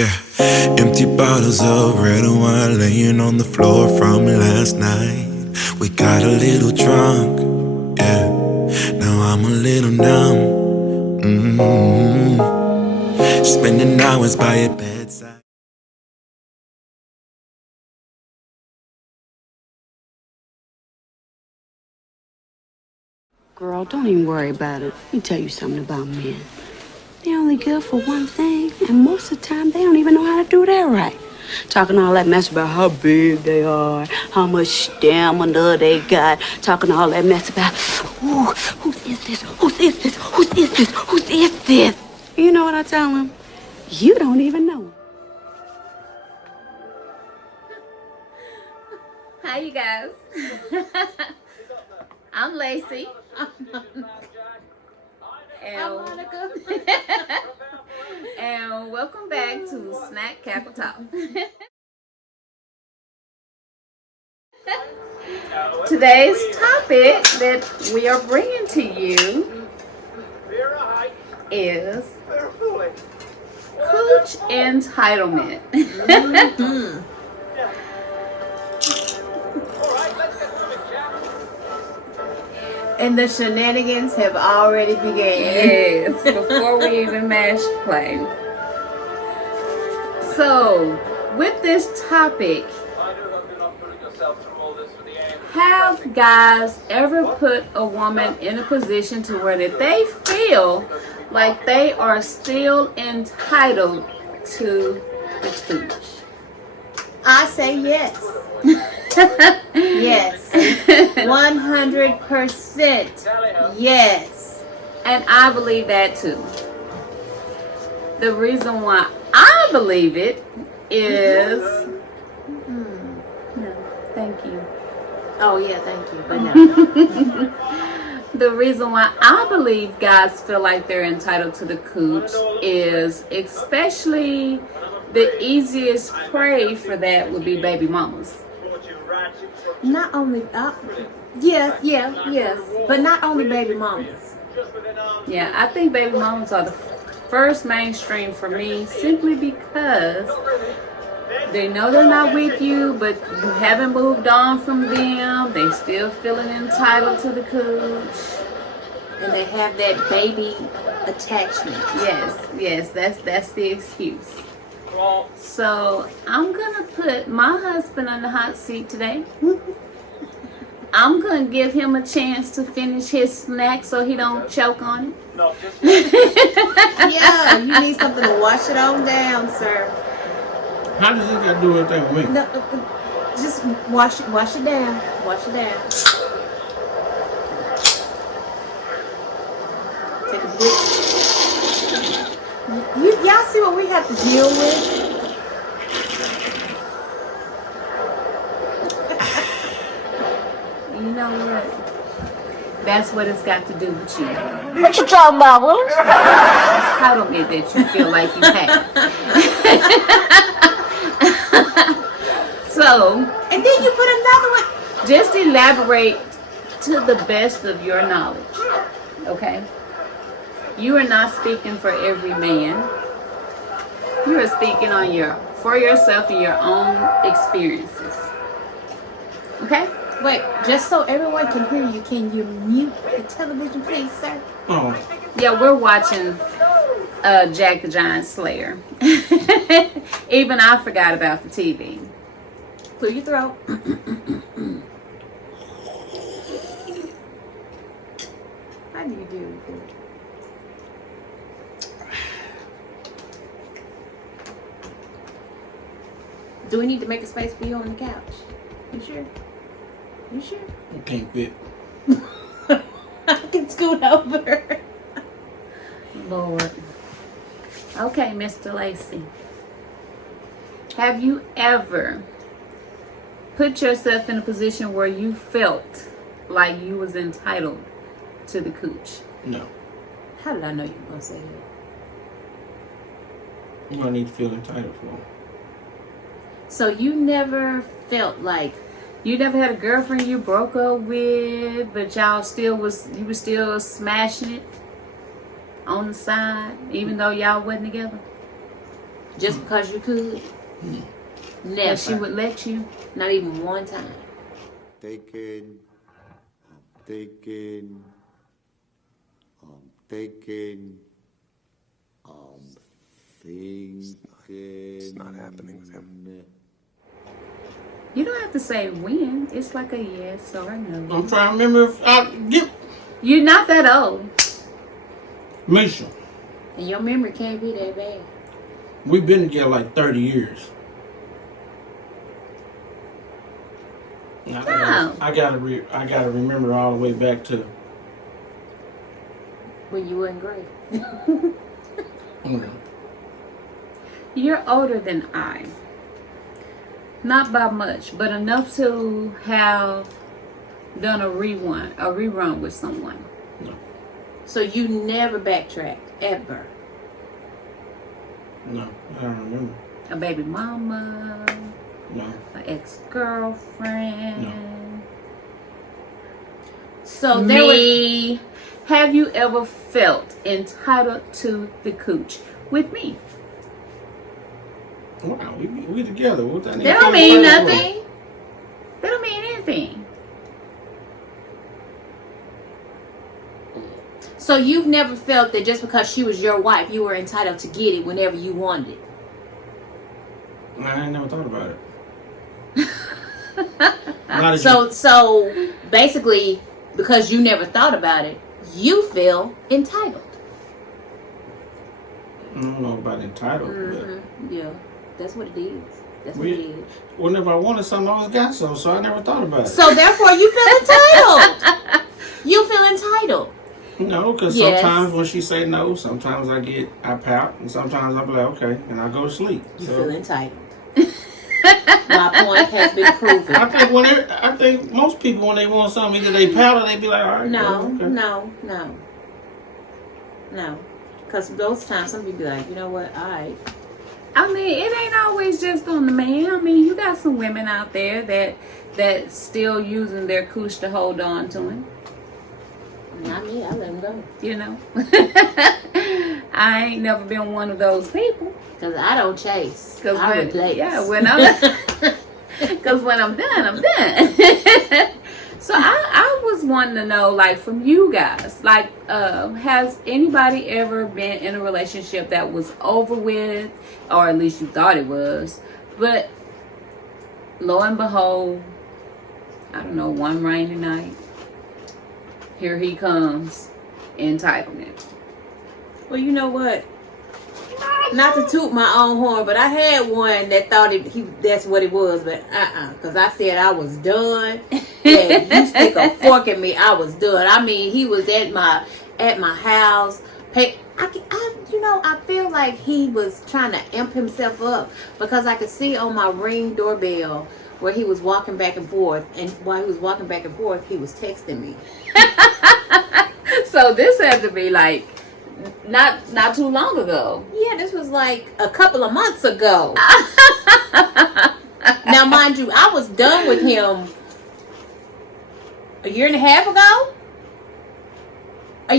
Yeah, empty bottles of red wine laying on the floor from last night. We got a little drunk, yeah. Now I'm a little numb. Spending hours by your bedside. Girl, don't even worry about it. Let me tell you something about men. They're only good for one thing, and most of the time they don't even know how to do that right. Talking all that mess about how big they are, how much stamina they got. Talking all that mess about, ooh, whose is this? Whose is this? Whose is this? Whose is this? You know what I tell them? You don't even know. Hi, you guys. I'm Lacey. And, Monica. and welcome back to Snack Capital. Today's topic that we are bringing to you is Cooch Entitlement. And the shenanigans have already begun. Yes, before we even mash play. So, with this topic, have guys ever put a woman in a position to where that they feel like they are still entitled to the cooch? I say yes. Yes. 100% yes. And I believe that too. The reason why I believe it is no, thank you. Oh yeah, thank you. But no. The reason why I believe guys feel like they're entitled to the cooch is especially the easiest prey for that would be baby mamas. Not only yes, but not only baby mamas. Yeah, I think baby mamas are the first mainstream for me simply because they know they're not with you, but you haven't moved on from them. They still feeling entitled to the cooch. And they have that baby attachment. Yes, that's the excuse. So I'm gonna put my husband on the hot seat today. I'm gonna give him a chance to finish his snack so he don't choke on it. Yeah, you need something to wash it on down, sir. How does he got to do everything with me? No, just wash it down. Wash it down. Take a big. Y'all see what we have to deal with? You know what? That's what it's got to do with you. What you talking about, Will? Entitlement that you feel like you have. So, And then you put another one. just elaborate to the best of your knowledge. Okay? You are not speaking for every man. You are speaking for yourself and your own experiences. Okay? Wait, just so everyone can hear you, can you mute the television, please, sir? Oh, Yeah, we're watching Jack the Giant Slayer. Even I forgot about the TV. Clear your throat. How do you do it? Do we need to make a space for you on the couch? You sure? You sure? I can't fit. I can scoot over. Lord. Okay, Mr. Lacey. Have you ever put yourself in a position where you felt like you was entitled to the cooch? No. How did I know you were going to say that? What I need to feel entitled for. So you never felt like You never had a girlfriend you broke up with, but you were still smashing it on the side, even though y'all wasn't together? Just because you could? Never. That she would let you? Not even one time. Thinking, thinking, thinking, thinking. It's not happening with him. You don't have to say when. It's like a yes or a no. I'm trying to remember if I get You're not that old. Misha. And your memory can't be that bad. We've been together like 30 years. I gotta remember all the way back to When you wasn't great. You're older than I. Not by much, but enough to have done a rerun with someone. No. So you never backtracked, ever? No, I don't remember. A baby mama, No. an ex-girlfriend. No. So there Me. Have you ever felt entitled to the cooch with me? Wow, we together. What that That don't mean nothing. That don't mean anything. So you've never felt that just because she was your wife, you were entitled to get it whenever you wanted it? I ain't never thought about it. So basically, because you never thought about it, you feel entitled. I don't know about entitled, Yeah, that's what it is. That's but what it is. whenever I wanted something, I always got so I never thought about it. So therefore, you feel entitled. You feel entitled. No, because Yes. sometimes when she say no, sometimes I pout, and sometimes I be like, okay, and I go to sleep. You So feel entitled. My point has been proven. I think most people when they want something, either they pout or they be like, all right. No, okay. no. Because those times some people be like, you know what, all right. I mean, it ain't always just on the man. I mean, you got some women out there that still using their cooch to hold on to him. Not me, I let him go. You know, I ain't never been one of those people. Because I don't chase. I replace. Yeah, when I'm because when I'm done, I'm done. So I was wanting to know, like, from you guys, like, has anybody ever been in a relationship that was over with, or at least you thought it was, but lo and behold, I don't know, one rainy night, here he comes, entitlement. Well, you know what? Not to toot my own horn, but I had one that thought that's what it was, but because I said I was done. Yeah, you stick a fork in me, I was done. I mean, he was at my house. Hey, I feel like he was trying to amp himself up because I could see on my Ring doorbell where he was walking back and forth, and while he was walking back and forth, he was texting me. So this had to be like not too long ago. Yeah, this was like a couple of months ago. Now, mind you, I was done with him a year and a half ago. I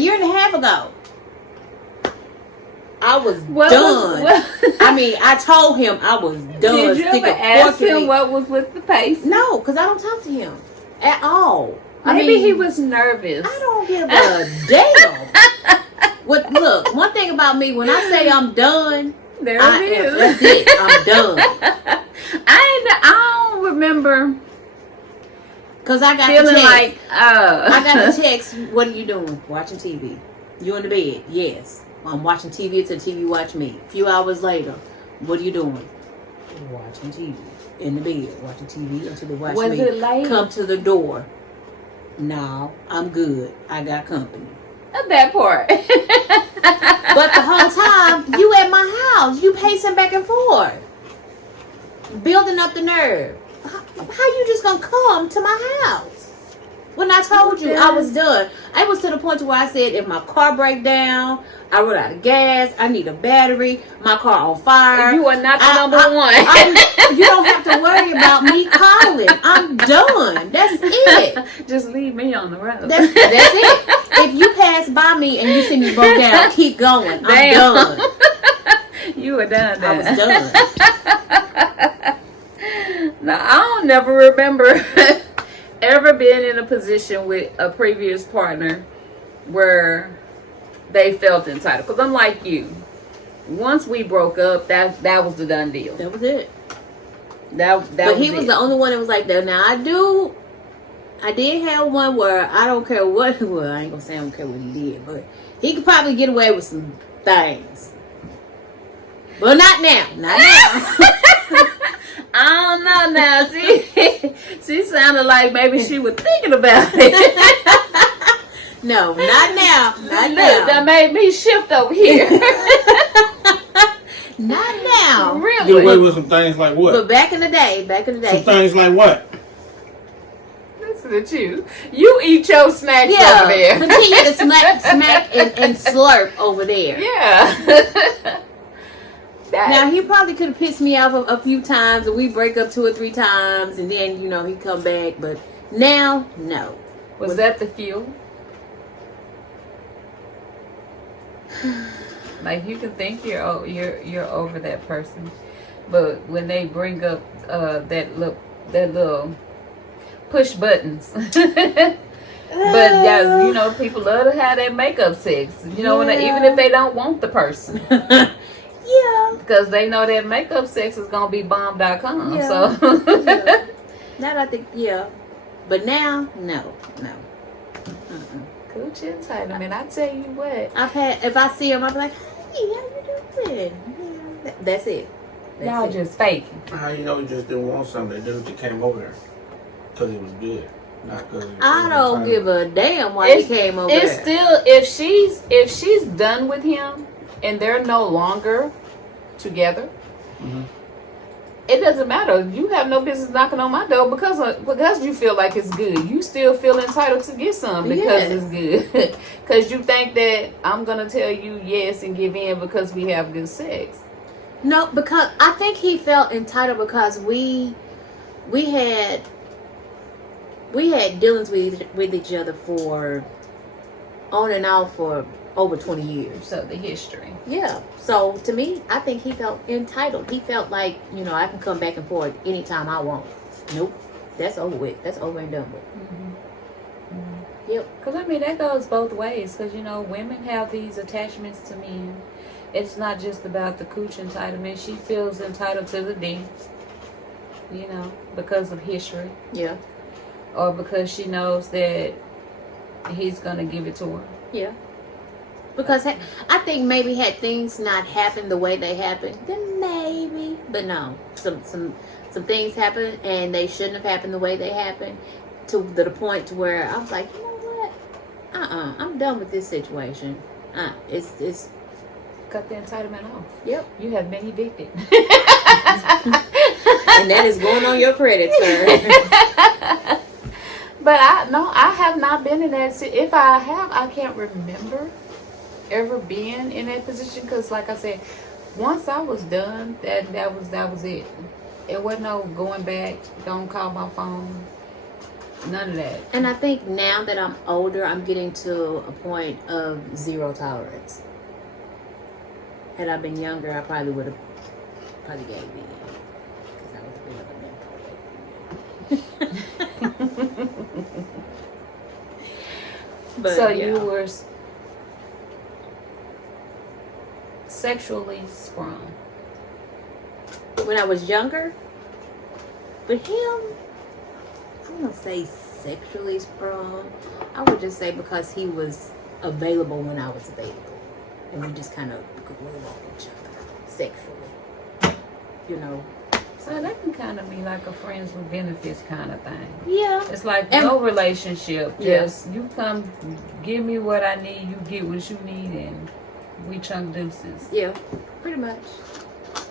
was done. I mean, I told him I was done. Did you ever ask him what was with the pace? No, because I don't talk to him at all. Maybe he was nervous. I don't give a damn. Look, one thing about me, when I say I'm done, that's it. I'm done. I don't remember. Cause I got feeling the text. Like I got the text. What are you doing? Watching TV. You in the bed? Yes. I'm watching TV until TV watch me. A few hours later, what are you doing? Watching TV. In the bed. Watching TV until they watch me. Was it late? Come to the door. No, I'm good. I got company. That part. But the whole time, you at my house. You pacing back and forth. Building up the nerve. How you just gonna come to my house? When I told you I was done. I was to the point to where I said, if my car break down, I run out of gas, I need a battery, my car on fire. You are not the number one. You don't have to worry about me calling. I'm done. That's it. Just leave me on the road. That's it. If you pass by me and you see me broke down, keep going. I'm done. You were done. I was done. Now, I don't never remember ever being in a position with a previous partner where they felt entitled. Because I'm like you. Once we broke up, that was the done deal. That was it. But he was the only one that was like that. Now, I did have one where I don't care what, well, I ain't gonna say I don't care what he did, but he could probably get away with some things. But not now. Not now. I don't know now. She sounded like maybe she was thinking about it. No, not now. Not Look, now. that made me shift over here. Not now. Get away Really? with some things like what? But back in the day. Some things like what? Listen at you. You eat your snacks over there. Continue to smack and slurp over there. Yeah. Now, he probably could have pissed me off a few times, and we break up 2 or 3 times, and then, he come back. But now, no. Was that the fuel? Like, you can think you're over that person, but when they bring up that little push buttons. But yeah, people love to have that makeup sex. When even if they don't want the person. Yeah. Because they know that makeup sex is gonna be bomb.com. Yeah. So Yeah. That I think, yeah. But now, no. Cooch Entitlement, I tell you what. If I see him, I'll be like, hey, how you doing? Yeah. That's it. Y'all just faking. How you know you just didn't want something? They just came over there because it was good, not because. I don't give a damn why he came over It's there. still, if she's done with him and they're no longer together, it doesn't matter. You have no business knocking on my door because you feel like it's good. You still feel entitled to get some because it's good. Because you think that I'm gonna tell you yes and give in because we have good sex. No, because I think he felt entitled because we had dealings with each other for on and off for over 20 years. So the history. Yeah. So to me, I think he felt entitled. He felt like, I can come back and forth anytime I want. Nope. That's over with. That's over and done with. Yep. Because that goes both ways. Because women have these attachments to men. It's not just about the cooch entitlement. She feels entitled to the D. Because of history. Yeah. Or because she knows that he's gonna give it to her. Yeah. Because I think maybe had things not happened the way they happened, then maybe. But no, some things happened and they shouldn't have happened the way they happened, to the point to where I was like, you know what? I'm done with this situation. It's Cut the entitlement off. Yep. You have been evicted. And that is going on your credit, sir. But I have not been in that. If I have, I can't remember ever being in that position. Because, like I said, once I was done, that was it. It wasn't no going back. Don't call my phone. None of that. And I think now that I'm older, I'm getting to a point of zero tolerance. Had I been younger, I probably would have gave me. Because I was a bit of a mental. But, So yeah. you were sexually sprung. When I was younger, with him, I'm going to say sexually sprung. I would just say because he was available when I was available. And we just kind of grew on each other sexually. So that can kind of be like a friends with benefits kind of thing. Yeah. It's like And- no relationship. Yeah. Just you come, give me what I need, you get what you need, and we chunk deuces. Yeah, pretty much.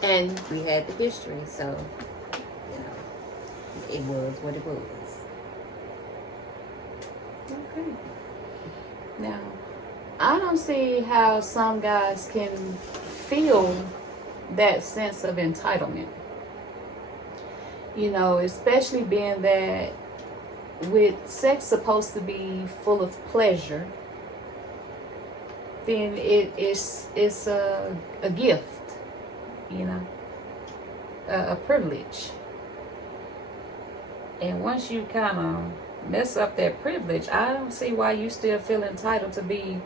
And we had the history, so, it was what it was. Okay. Now, I don't see how some guys can feel that sense of entitlement. Especially being that with sex supposed to be full of pleasure, then it's a gift. you know, a privilege. And once you kind of mess up that privilege, I don't see why you still feel entitled to be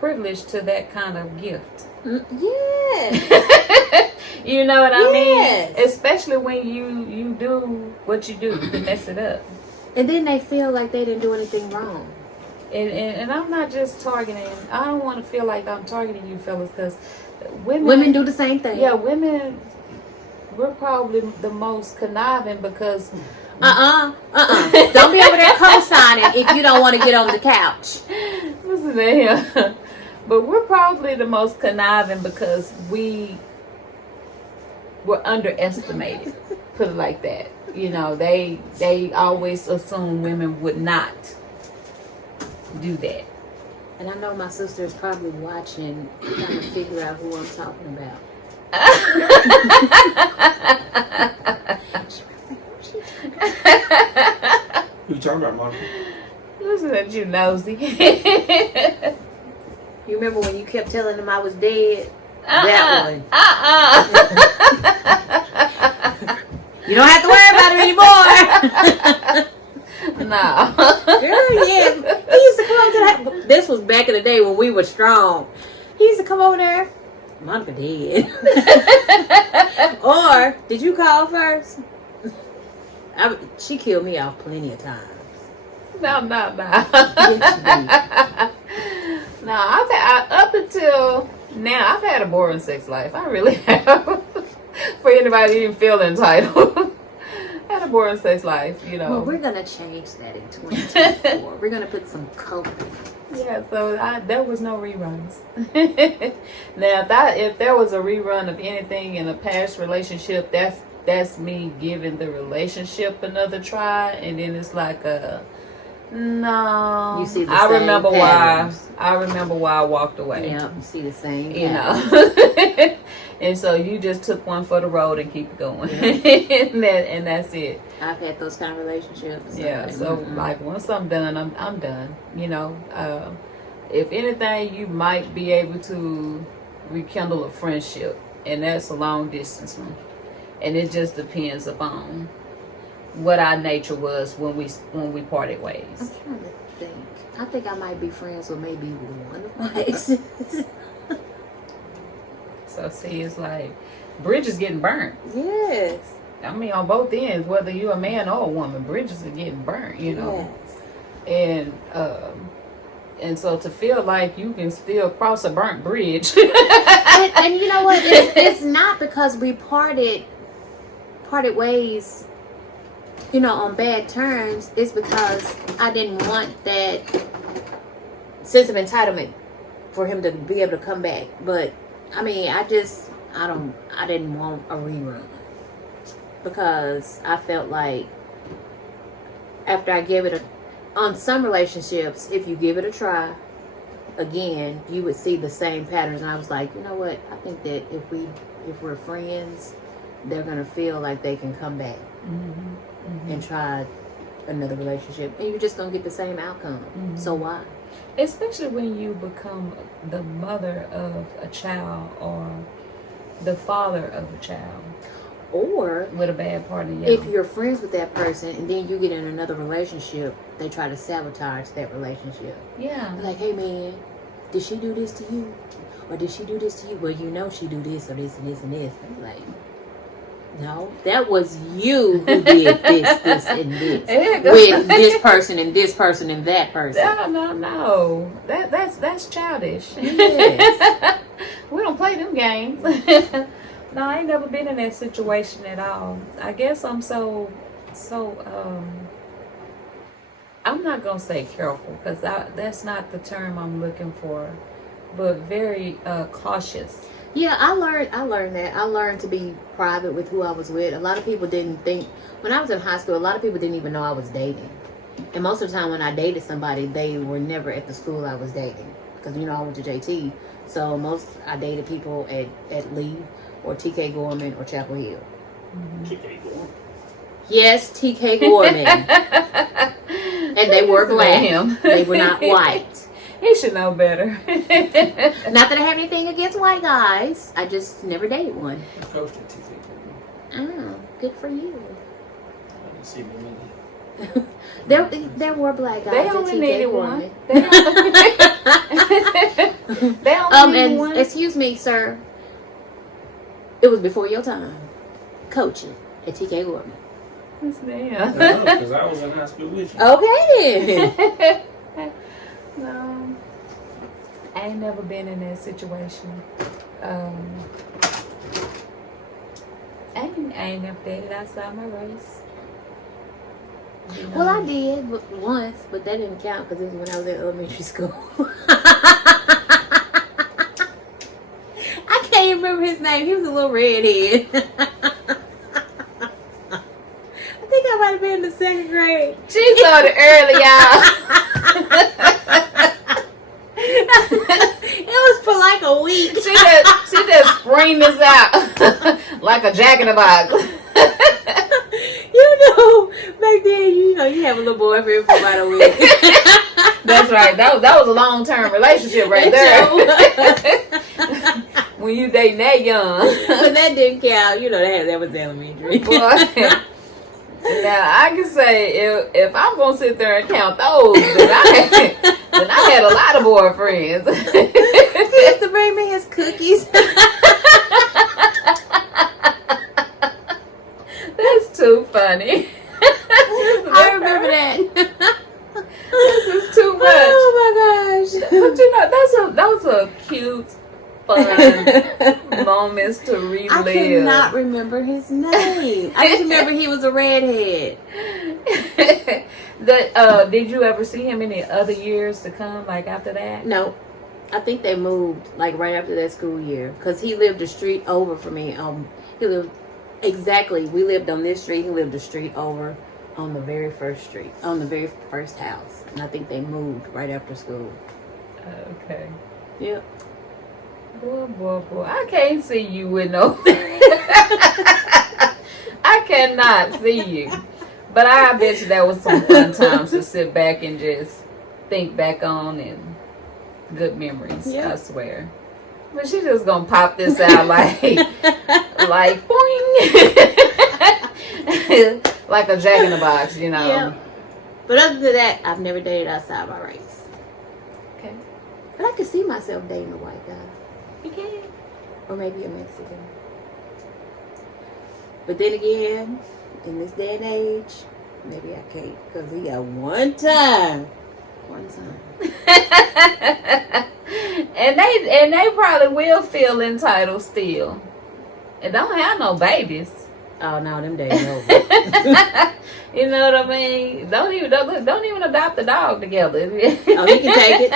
privileged to that kind of gift. Yes. You know what I Yes. mean? Especially when you do what you do to mess it up. And then they feel like they didn't do anything wrong. And I'm not just targeting. I don't want to feel like I'm targeting you fellas, because Women do the same thing. Yeah, women. We're probably the most conniving because. Don't be over there co-signing if you don't want to get on the couch. Listen to him. But we're probably the most conniving because we were underestimated. Put it like that. You know, they always assume women would not do that. And I know my sister is probably watching, trying to figure out who I'm talking about. Who you talking about, Monica? Listen at you, nosy. You remember when you kept telling them I was dead? That one. You don't have to worry about it anymore. No. Girl, yeah. He used to come over to that. This was back in the day when we were strong. He used to come over there. Monica dead. Or, did you call first? She killed me off plenty of times. No. Yes, No, up until now, I've had a boring sex life. I really have. For anybody who didn't feel entitled. I had a boring sex life, you know. Well, we're going to change that in 2024. We're going to put some coke in it. Yeah, so there was no reruns. Now, if there was a rerun of anything in a past relationship, that's me giving the relationship another try, and then it's like no. You see the I same remember patterns. why. I remember why I walked away. Yeah, you see the same. You know. And so you just took one for the road and keep it going. Yeah. and that's it. I've had those kind of relationships. Yeah, so like once I'm done, I'm done. You know, if anything, you might be able to rekindle a friendship, and that's a long distance one. And it just depends upon what our nature was when we parted ways. I'm trying to think. I think I might be friends with maybe one of my exes. So see, it's like bridges getting burnt. Yes. I mean, on both ends, whether you're a man or a woman, bridges are getting burnt. You know. Yes. And so to feel like you can still cross a burnt bridge. and you know what? It's not because we parted ways, you know, on bad terms. It's because I didn't want that sense of entitlement for him to be able to come back. But I mean, I didn't want a rerun because I felt like after I gave it on some relationships, if you give it a try again, you would see the same patterns. And I was like, you know what? I think that if we're friends, they're gonna feel like they can come back and try another relationship, and you're just gonna get the same outcome. So why? Especially when you become the mother of a child or the father of a child, or with a bad part of you. If you're friends with that person and then you get in another relationship, they try to sabotage that relationship. Yeah. Like, hey man, did she do this to you? Or did she do this to you? Well, you know she do this or this and this and this. I'm like, no, that was you who did this and this with this person and this person and that person. No. That's childish. Yes. We don't play them games. No, I ain't never been in that situation at all. I guess I'm so I'm not gonna say careful, because that's not the term I'm looking for, but very cautious. Yeah, I learned that. I learned to be private with who I was with. A lot of people didn't think, when I was in high school, a lot of people didn't even know I was dating. And most of the time when I dated somebody, they were never at the school I was dating. Because, you know, I went to JT. So I dated people at Lee or TK Gorman or Chapel Hill. TK Gorman. Yes, TK Gorman. And they were black. They were not white. He should know better. Not that I have anything against white guys. I just never dated one. I coached at TC. Oh, good for you. I didn't see me. There were black guys. They at only TK needed Gorman. one. They only needed And one. excuse me, sir. It was before your time. Coaching at TK Gorman. Damn. Because I was in high school with you. Okay then. No, I ain't never been in that situation. I ain't never dated outside my race. You know? Well, I did once, but that didn't count because it was when I was in elementary school. I can't remember his name. He was a little redhead. I think I might have been in the 2nd grade. She started early, y'all. It was for like a week. She just spring this out like a jack in the box. You know, back then, you have a little boyfriend for about a week. That's right. That was a long-term relationship right there. When you dating that young. But that didn't count. That was elementary. Boy. Now I can say if I'm gonna sit there and count those, then I had a lot of boyfriends. He used to bring me his cookies. That's too funny. I remember that. This is too much. Oh my gosh! But those are cute, fun moments to relive. I cannot remember his name. I just remember he was a redhead. Did you ever see him any other years to come, like after that? No, I think they moved like right after that school year because he lived a street over from me. We lived on this street. He lived a street over on the very first street, on the very first house, and I think they moved right after school. Okay. Yep. Boy. I can't see you with no. I cannot see you. But I bet you that was some fun times to sit back and just think back on and good memories, I swear. But she just gonna pop this out like boing. Like a jack in the box, Yeah. But other than that, I've never dated outside my race. Okay. But I could see myself dating a white guy. You can. Or maybe a Mexican. But then again, in this day and age, maybe I can't. Because he got one time. And they probably will feel entitled still. And don't have no babies. Oh no, them days over. You know what I mean? Don't even adopt a dog together. Oh, he can take it.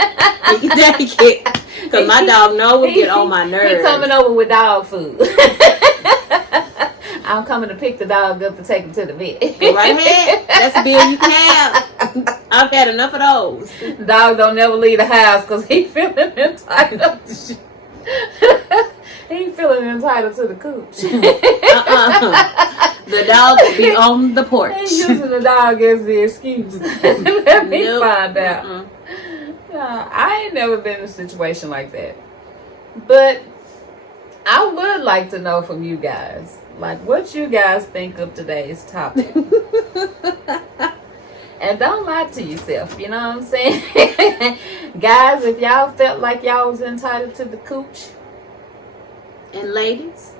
He can take it. Because my dog know will get on my nerves. He coming over with dog food. I'm coming to pick the dog up to take him to the vet. Go right ahead. That's a bill you can have. I've had enough of those. The dog don't never leave the house because he feeling entitled. He feeling entitled to the cooch. The dog will be on the porch. He's using the dog as the excuse. Let me find out. I ain't never been in a situation like that. But I would like to know from you guys, like what you guys think of today's topic. And don't lie to yourself, you know what I'm saying? Guys, if y'all felt like y'all was entitled to the cooch. And ladies,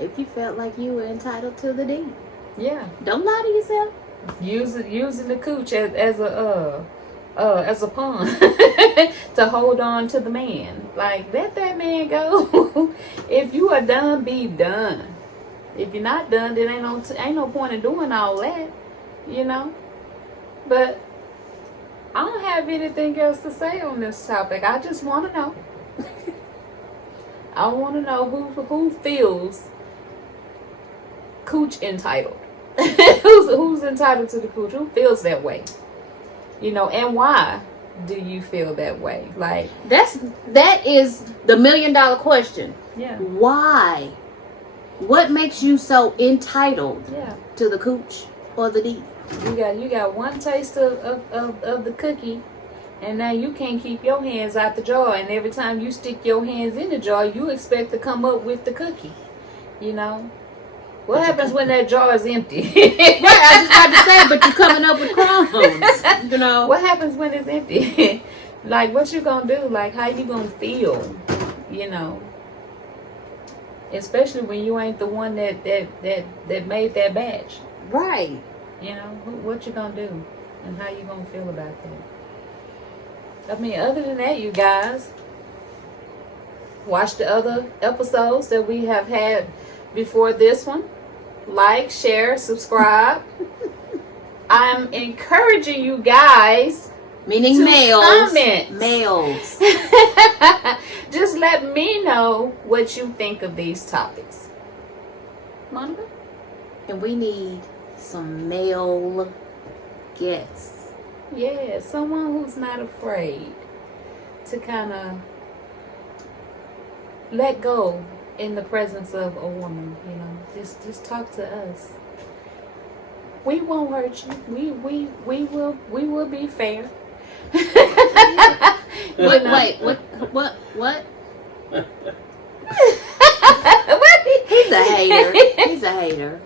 if you felt like you were entitled to the D. Yeah. Don't lie to yourself. Using the cooch as a pawn to hold on to the man. Like, let that man go. If you are done, be done. If you're not done, then ain't no point in doing all that, you know. But I don't have anything else to say on this topic. I just want to know. I want to know who feels cooch entitled. Who's entitled to the cooch? Who feels that way? You know, and why do you feel that way? Like that is the $1 million question. Yeah. Why? What makes you so entitled to the cooch or the D? You got one taste of the cookie, And now you can't keep your hands out the jar. And every time you stick your hands in the jar, you expect to come up with the cookie. You know? What happens when that jar is empty? Right, I just got to say, but you're coming up with crumbs. You know. What happens when it's empty? Like, what you gonna do? Like, how you gonna feel? You know? Especially when you ain't the one that made that batch. Right. You know? What you gonna do? And how you gonna feel about that? I mean, other than that, you guys, watch the other episodes that we have had before this one. Like, share, subscribe. I'm encouraging you guys, meaning to males. comment. Males. Just let me know what you think of these topics. Monica? And we need some male guests. Yeah, someone who's not afraid to kind of let go in the presence of a woman, you know. Just talk to us. We won't hurt you. We will be fair. What? Wait, what? He's a hater. He's a hater.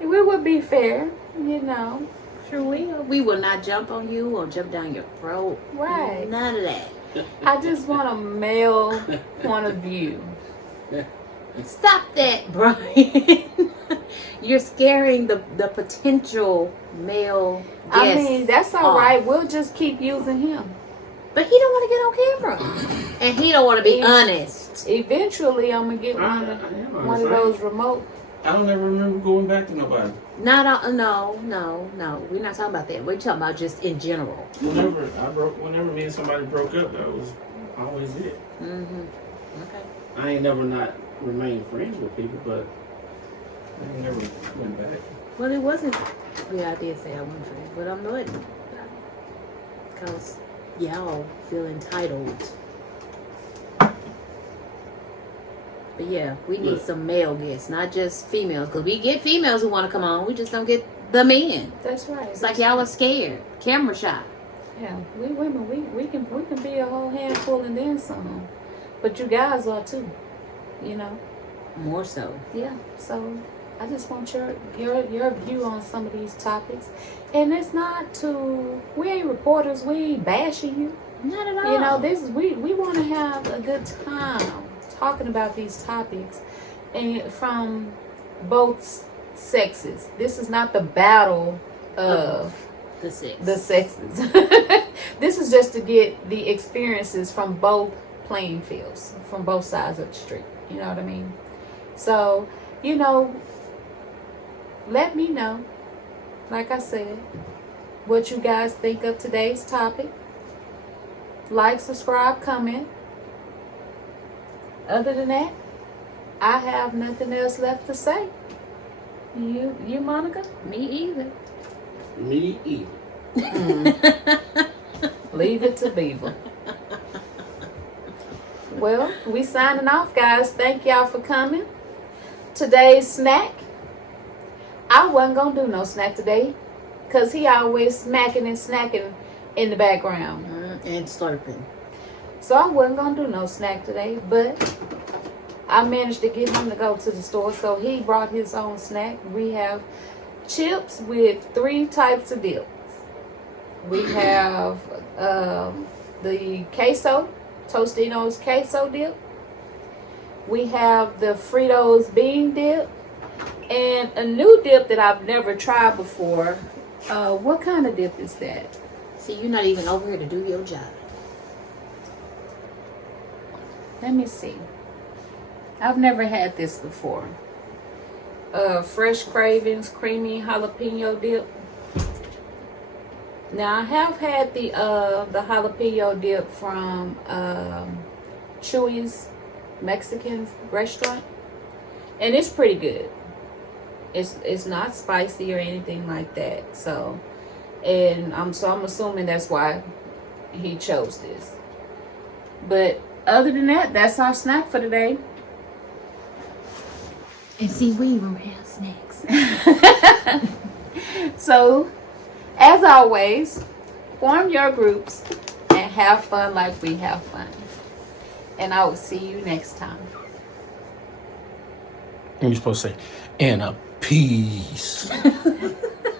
We will be fair, you know. Sure will. We will not jump on you or jump down your throat. Right. None of that. I just want a male point of view. Stop that, Brian. You're scaring the potential male guests. I mean, that's all off. right. We'll just keep using him. But he don't want to get on camera. And he don't want to be honest. Eventually, I'm gonna get I am one honest. of those remote. I don't ever remember going back to nobody. No. We're not talking about that. We're talking about just in general. Whenever me and somebody broke up, that was always it. Mm-hmm. Okay. I ain't never not remained friends with people, but I ain't never went back. Well, it wasn't. Yeah, I did say I wasn't friends, but I'm not. Because y'all feel entitled. But yeah, we need some male guests, not just females. Because we get females who want to come on. We just don't get the men. That's right. It's like y'all are scared. Camera shy. Yeah, we women, we can be a whole handful and then some. But you guys are too, you know. More so. Yeah. So I just want your view on some of these topics, and it's not to. We ain't reporters. We ain't bashing you. Not at all. You know, this is we want to have a good time talking about these topics, and from both sexes. This is not the battle of the sexes. This is just to get the experiences from both playing fields, from both sides of the street. You know what I mean? So, you know, let me know, like I said, what you guys think of today's topic. Like, subscribe, comment. Other than that, I have nothing else left to say. You, Monica? Me either. Me either. Leave it to Beaver. Well, we signing off, guys. Thank y'all for coming. Today's snack. I wasn't going to do no snack today because he always smacking and snacking in the background. And slurping. So I wasn't going to do no snack today, but I managed to get him to go to the store. So he brought his own snack. We have chips with 3 types of dips. We have the queso, Tostinos queso dip. We have the Fritos bean dip. And a new dip that I've never tried before. What kind of dip is that? See, you're not even over here to do your job. Let me see. I've never had this before. Fresh Cravings creamy jalapeno dip. Now I have had the jalapeno dip from Chewy's Mexican restaurant, and it's pretty good. It's not spicy or anything like that. So, and I'm assuming that's why he chose this. But other than that, that's our snack for today. And see, we even have snacks. So, as always, form your groups have fun like we have fun. And I will see you next time. And you're supposed to say, and a peace. The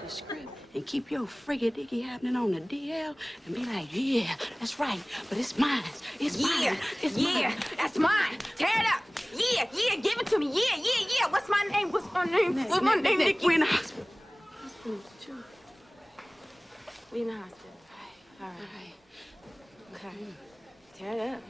script and keep your friggy dicky happening on the DL and be like, yeah, that's right, but it's mine. It's mine. It's mine. That's mine. Tear it up. Yeah, give it to me. Yeah. What's my name? What's my name? What's my name, Nikki? We're in the hospital. Hospital, too. We in the hospital. All right. Okay. Tear it up.